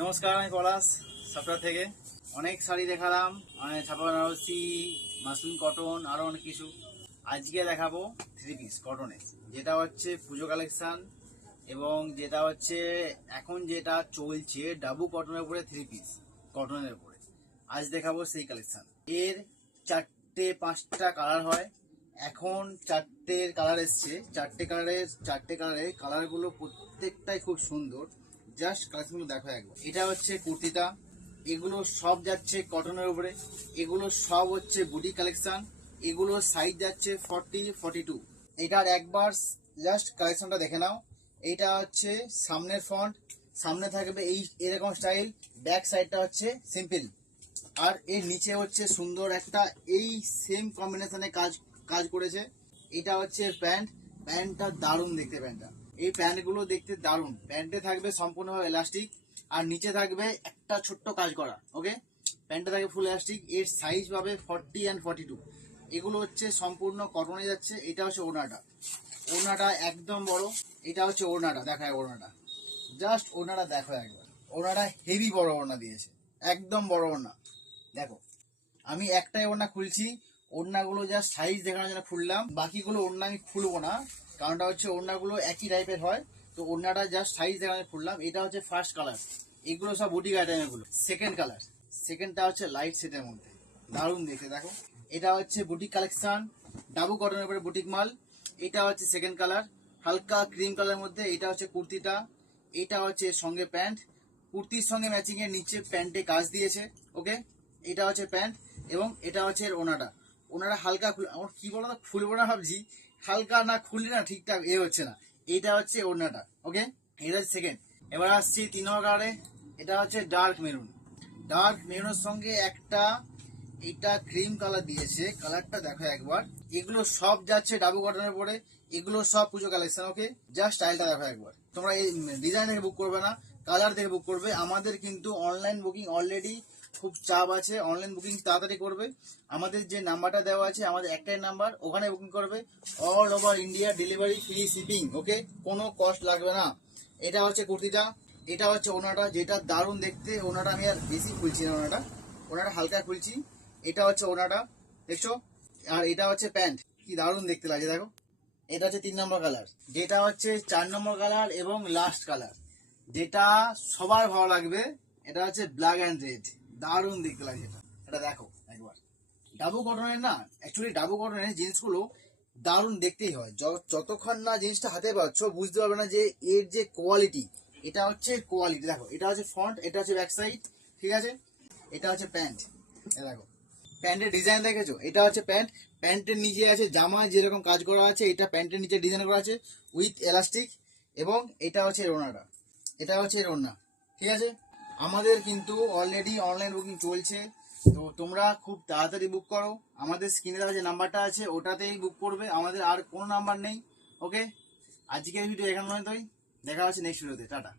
নমস্কার, আমি পলাশ সাপড়া থেকে। অনেক শাড়ি দেখালাম, ছাপা বেনারসি, মাসলিন, কটন, আরো অনেক কিছু। আজকে দেখাবো থ্রি পিস কটনে, যেটা হচ্ছে পুজো কালেকশন এবং যেটা হচ্ছে এখন যেটা চলছে ডাবু কটনের উপরে থ্রি পিস কটনের উপরে। আজ দেখাবো সেই কালেকশন। এর 4-5টা কালার হয়। এখন 4টে কালার এসছে। 4টে কালারের কালারগুলো প্রত্যেকটাই খুব সুন্দর। জাস্ট কালেকশনগুলো দেখো একবার। এটা হচ্ছে কুর্তিটা, এগুলো সব যাচ্ছে কটনের উপরে। এগুলো সব হচ্ছে বুটি কালেকশন। এগুলো সাইজ যাচ্ছে 40-42। এটার একবার জাস্ট কালেকশনটা দেখে নাও। এইটা হচ্ছে সামনের ফ্রন্ট, সামনে থাকবে এই এরকম স্টাইল, ব্যাক সাইডটা হচ্ছে সিম্পল। আর এর নিচে হচ্ছে সুন্দর একটা এই সেম কম্বিনেশনে কাজ করেছে। এটা হচ্ছে প্যান্টটা দারুণ দেখতে। প্যান্টটা এই প্যান্টগুলো দেখতে দারুণ। প্যান্টে থাকবে সম্পূর্ণভাবে এলাস্টিক, আর নিচে থাকবে একটা ছোট্ট কাজ করা। ওকে, প্যান্টটা থাকবে ফুল এলাস্টিক। এর সাইজ পাবে 40 and 42। এগুলো হচ্ছে সম্পূর্ণ কটনে যাচ্ছে। এটা হচ্ছে ওড়নাটা একদম বড়। এটা হচ্ছে ওড়নাটা, দেখায় ওড়নাটা, জাস্ট ওড়নাটা দেখো একবার। ওড়নাটা হেভি বড় ওড়না দিয়েছে, একদম বড় ওড়না। দেখো, আমি একটাই ওড়না খুলছি, ওড়নাগুলো জাস্ট সাইজ দেখানোর জন্য খুললাম। বাকিগুলো ওড়না আমি খুলবো না, কারণটা হচ্ছে ওড়নাগুলো একই টাইপের হয়, তো ওড়নাটা জাস্ট সাইজ দেখানোর খুললাম। এটা হচ্ছে ফার্স্ট কালার, এগুলো সব বুটিক আইটেমের গুলো। সেকেন্ড কালার, সেকেন্ডটা হচ্ছে লাইট সেটের মধ্যে, দারুণ দেখে। দেখো, এটা হচ্ছে বুটিক কালেকশন, ডাবু কটনের উপরে বুটিক মাল। এটা হচ্ছে সেকেন্ড কালার, হালকা ক্রিম কালারের মধ্যে। এটা হচ্ছে কুর্তিটা, এটা হচ্ছে সঙ্গে প্যান্ট, কুর্তির সঙ্গে ম্যাচিং এর নিচে প্যান্টে কাজ দিয়েছে। ওকে, এটা হচ্ছে প্যান্ট এবং এটা হচ্ছে ওনাটা হালকা আমার কি বলতো খুলবো না ভাবছি, হালকা না খুললে না ঠিকঠাক হচ্ছে না। এটা হচ্ছে ওড়নাটা। ওকে, এটা হচ্ছে সেকেন্ড। এবার আসছি 3 নম্বর কালারে। এটা হচ্ছে ডার্ক মেরুনের সঙ্গে একটা এটা ক্রিম কালার দিয়েছে। কালারটা দেখো একবার। এগুলো সব যাচ্ছে ডাবু কটনের পরে, এগুলো সব পুজো কালেকশন। ওকে, জাস্ট স্টাইলটা দেখো একবার। তোমরা এই ডিজাইন দেখে বুক করবে না, কালার দেখে বুক করবে। আমাদের কিন্তু অনলাইন বুকিং অলরেডি খুব চাপ আছে, অনলাইন বুকিং তাড়াতাড়ি করবে। আমাদের যে নাম্বারটা দেওয়া আছে, আমাদের একটাই নাম্বার, ওখানে বুকিং করবে। All over India delivery, free shipping. Okay, কোনো কস্ট লাগবে না। এটা হচ্ছে কুর্তিটা, এটা হচ্ছে ওনাটা, যেটা দারুণ দেখতে। ওনাটা আমি আর বেশি খুলছি না, ওনাটা হালকা খুলছি। এটা হচ্ছে ওনাটা, দেখছো। আর এটা হচ্ছে প্যান্ট, কি দারুণ দেখতে লাগে দেখো। এটা হচ্ছে 3 নম্বর কালার, যেটা হচ্ছে 4 নম্বর কালার এবং লাস্ট কালার, যেটা সবার ভালো লাগবে। এটা হচ্ছে ব্ল্যাক অ্যান্ড রেড, দারুণ দেখতে লাগে এটা। এটা দেখো একবার। ডাবু কটনের না, অ্যাকচুয়ালি ডাবু কটনের জিনিসগুলো দারুণ দেখতেই হয়। যতক্ষণ না জিনিসটা হাতে পাচ্ছ বুঝতে পারবে না যে এর যে কোয়ালিটি। এটা হচ্ছে কোয়ালিটি। দেখো, এটা হচ্ছে ফ্রন্ট, এটা হচ্ছে ব্যাক সাইড, ঠিক আছে। এটা হচ্ছে প্যান্ট, দেখো প্যান্টের ডিজাইন দেখেছো। এটা হচ্ছে প্যান্ট, প্যান্টের নিচে আছে জামায় যেরকম কাজ করা আছে, এটা প্যান্টের নিচে ডিজাইন করা আছে উইথ এলাস্টিক। এবং এটা হচ্ছে ওড়নাটা, এটা হচ্ছে ওড়না, ঠিক আছে। আমাদের কিন্তু অলরেডি অনলাইন বুকিং চলছে, তো তোমরা খুব তাড়াতাড়ি বুক করো। আমাদের স্ক্রিনে দেওয়া যে নাম্বারটা আছে ওটাতেই বুক করবে, আমাদের আর কোনো নাম্বার নেই। ওকে, আজকের ভিডিও এখানে পর্যন্তই। দেখা হচ্ছে নেক্সট ভিডিওতে। টাটা।